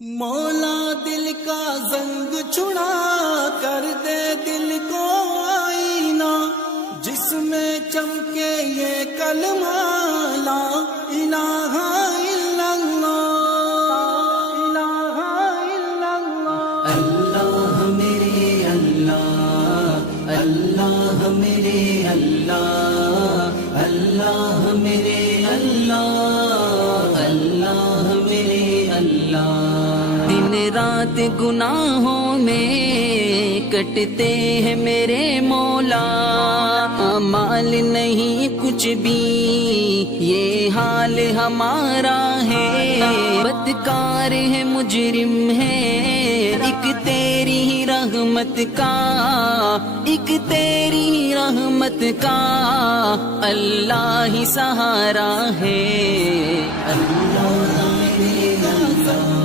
مولا دل کا زنگ چھڑا کر دے دل کو آئینہ، جس میں چمکے یہ کلمہ لا الہ الا اللہ، الہ الا اللہ۔ اللہ میرے اللہ، اللہ میرے اللہ، اللہ میرے اللہ، اللہ میرے اللہ۔ دن رات گناہوں میں کٹتے ہیں میرے مولا، مال نہیں کچھ بھی یہ حال ہمارا ہے، بدکار ہے مجرم ہے، ایک تیری ہی رحمت کا، ایک تیری ہی رحمت کا اللہ ہی سہارا ہے۔ اللہ میرے اللہ،